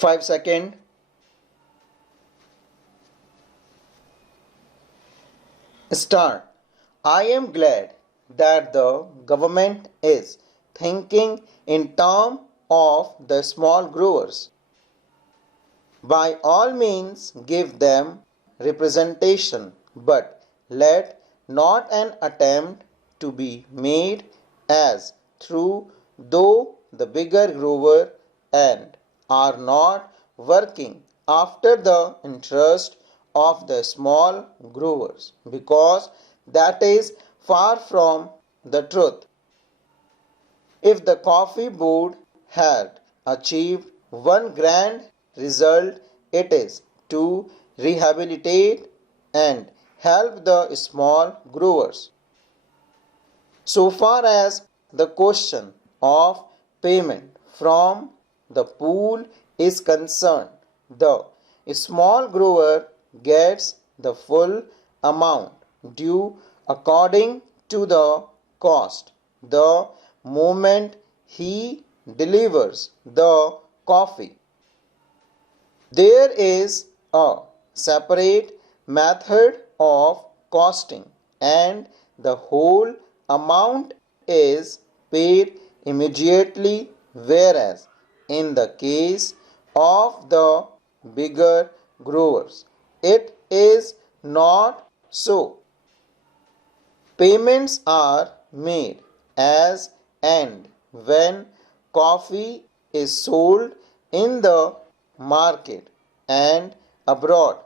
5 seconds. Start. I am glad that the government is thinking in terms of the small growers. By all means give them representation, but let not an attempt to be made as through though the bigger grower and are not working after the interest of the small growers, because that is far from the truth. If the coffee board had achieved one grand result, it is to rehabilitate and help the small growers. So far as the question of payment from the pool is concerned, the small grower gets the full amount due according to the cost the moment he delivers the coffee. There is a separate method of costing, and the whole amount is paid immediately, whereas in the case of the bigger growers it is not so. Payments are made as and when coffee is sold in the market and abroad.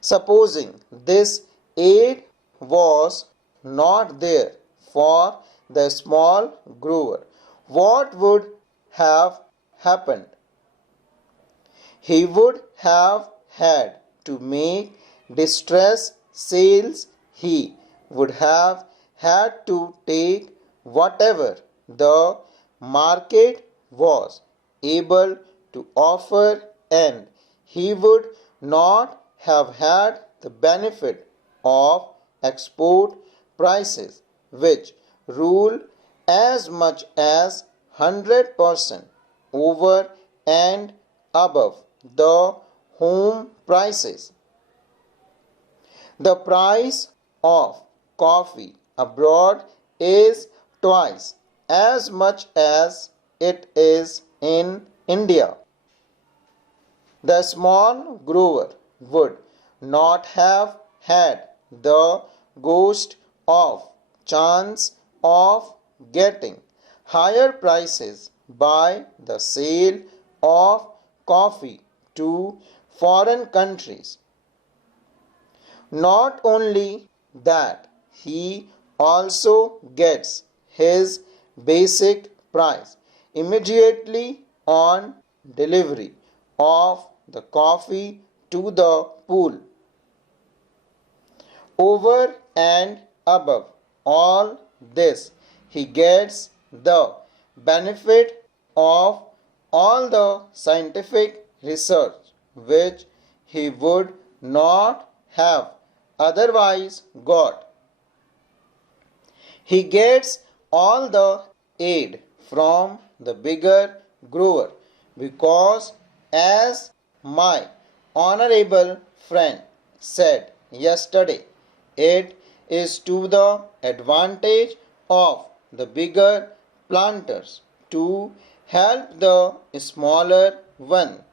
Supposing this aid was not there for the small grower, what would have happened? He would have had to make distress sales. He would have had to take whatever the market was able to offer, and he would not have had the benefit of export prices, which rule as much as 100% over and above the home prices. The price of coffee abroad is twice as much as it is in India. The small grower would not have had the ghost of chance of getting higher prices by the sale of coffee to foreign countries. Not only that, he also gets his basic price immediately on delivery of the coffee to the pool. Over and above all this, he gets the benefit of all the scientific research which he would not have otherwise got. He gets all the aid from the bigger grower because, as my honorable friend said yesterday, it is to the advantage of the bigger planters to help the smaller one.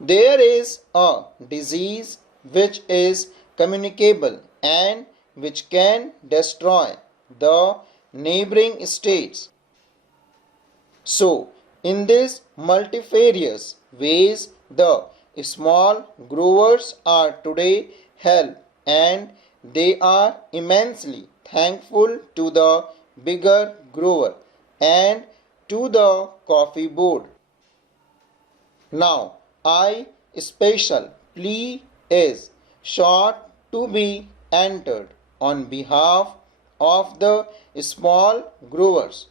There is a disease which is communicable and which can destroy the neighboring states. So, in these multifarious ways, the small growers are today helped, and they are immensely thankful to the bigger grower and to the coffee board. Now, I special plea is short to be entered on behalf of the small growers.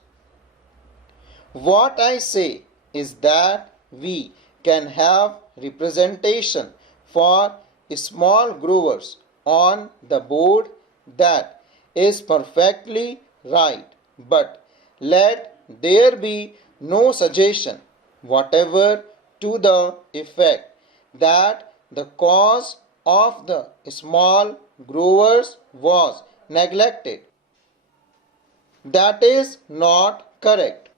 What I say is that we can have representation for small growers on the board. That is perfectly right, but let there be no suggestion whatever to the effect that the cause of the small growers was neglected. That is not correct.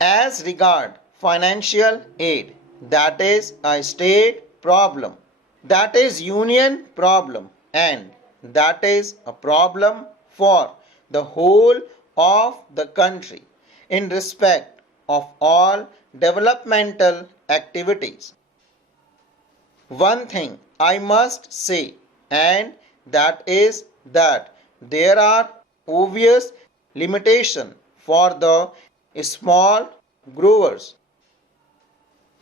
As regard financial aid, that is a state problem, that is union problem, and that is a problem for the whole of the country in respect of all developmental activities. One thing I must say, and that is that there are obvious limitations for the small growers.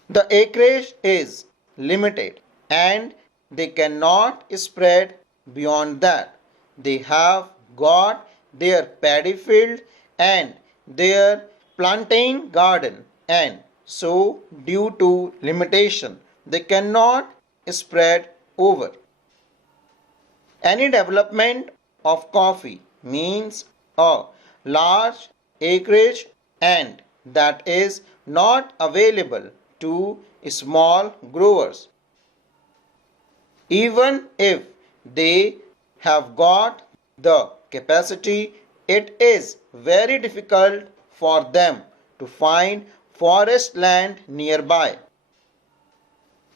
The acreage is limited and they cannot spread beyond that. They have got their paddy field and their plantain garden, and so due to limitation they cannot spread over. Any development of coffee means a large acreage, and that is not available to small growers. Even if they have got the capacity, it is very difficult for them to find forest land nearby.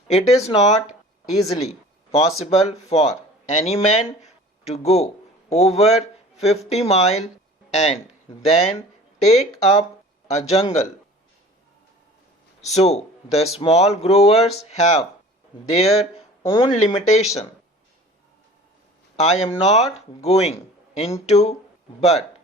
It is not easily possible for any man to go over 50 miles and then take up a jungle. So the small growers have their own limitation. I am not going into but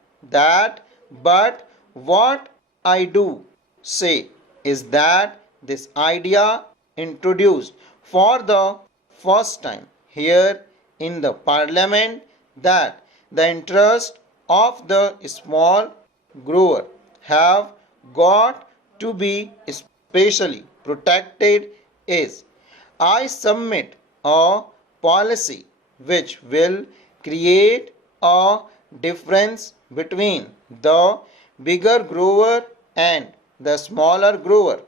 what I do say is that this idea introduced for the first time here in the parliament, that the interest of the small grower have got to be specially protected, is I submit a policy which will create a difference between the bigger grower and the smaller grower.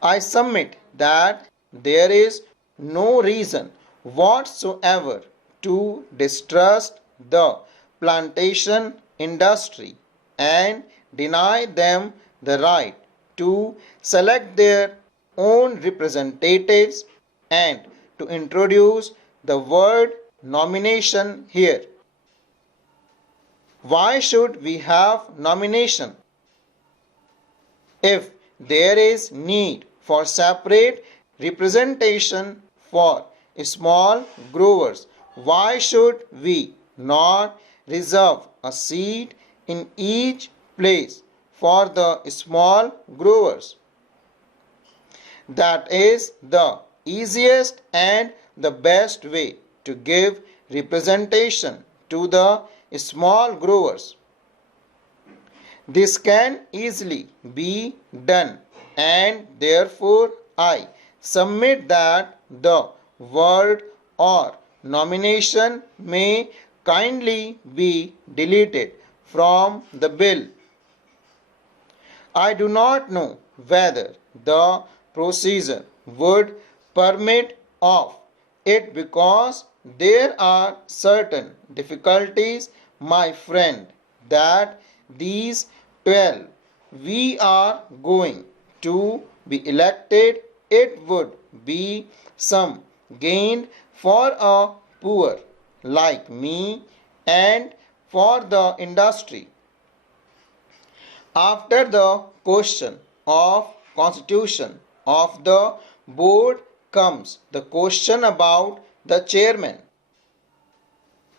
I submit that there is no reason whatsoever to distrust the plantation industry and deny them the right to select their own representatives and to introduce the word nomination here. Why should we have nomination? If there is need for separate representation for small growers, why should we not reserve a seat in each place for the small growers? That is the easiest and the best way to give representation to the small growers. This can easily be done, and therefore I submit that the word or nomination may kindly be deleted from the bill. I do not know whether the procedure would permit of it, because there are certain difficulties, my friend, that these 12 we are going to be elected. It would be some gain for a poor like me and for the industry. After the question of constitution of the board comes the question about the chairman.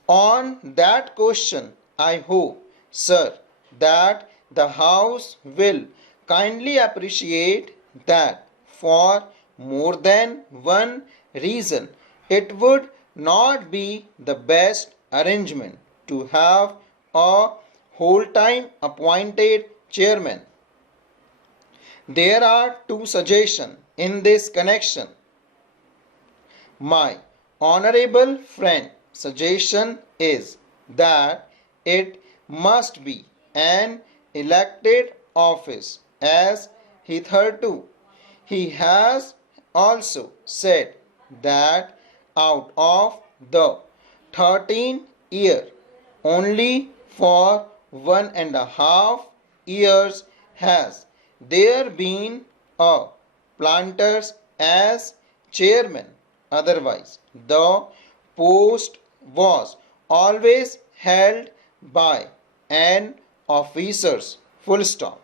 On that question, I hope, sir, that the House will kindly appreciate that for more than one reason it would not be the best arrangement to have a whole-time appointed chairman. There are two suggestions in this connection. My honorable friend suggestion is that it must be an elected office as hitherto. He has also said that out of the 13 years, only for 1.5 years has there been a planters as chairman. Otherwise, the post was always held by an officers. Full stop.